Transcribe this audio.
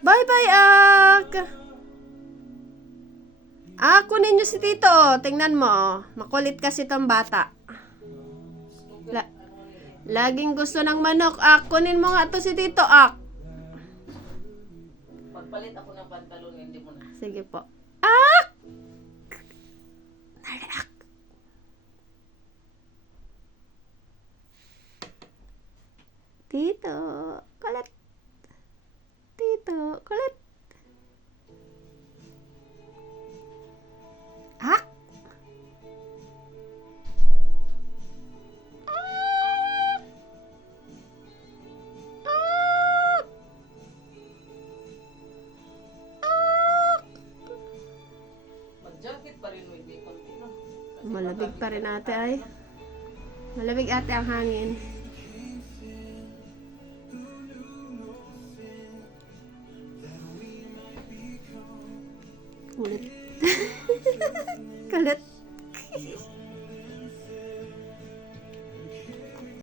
Bye-bye, Ak! Kunin nyo si Tito, oh. Tingnan mo, oh. Makulit kasi tong bata. Laging gusto ng manok, Ak. Kunin mo nga to si Tito, Ak. Pagpalit ako ng pantalon, hindi mo na. Sige po. Ak! Nari, Ak. Tito, kulit. Tito, kulit. Ak! Mag-jacket pa rin, hindi konti na. Kasi Malamig pa rin ate ay. na. Malamig ate ang hangin. Kulit. Kulit.